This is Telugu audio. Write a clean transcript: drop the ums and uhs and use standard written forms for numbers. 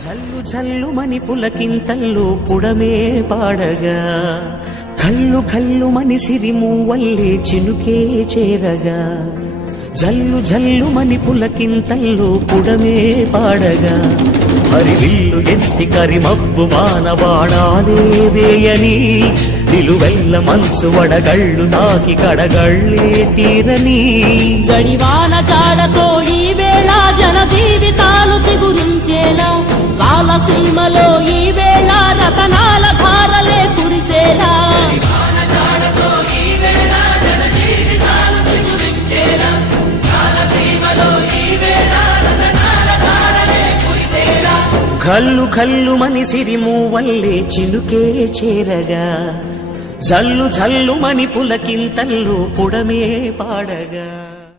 జల్లు జల్లు మని పులకింతల్లో పుడమే పాడగా కల్లు కల్లు మని సిరిమూవల్లే చినుకే చేరగా జల్లు జల్లు మని పులకింతల్లో పుడమే పాడగా హరివిల్లు ఎత్తి కరిమబ్బు వానవాడాలే వేయని నిలువెల్ల మంచు వడగళ్ళు తాకి కడగళ్ళే తీరని జడివాన జాడతో ఈ వేళ జన జీవితాలు చిగురించేలా రాలసీమలో ఈ వేళ రతనాల ధారలే కురిసేలా కల్లు కల్లు మని సిరిమూవల్లే చినుకే చేరగా జల్లు జల్లు మని పులకింతల్లో పుడమే పాడగా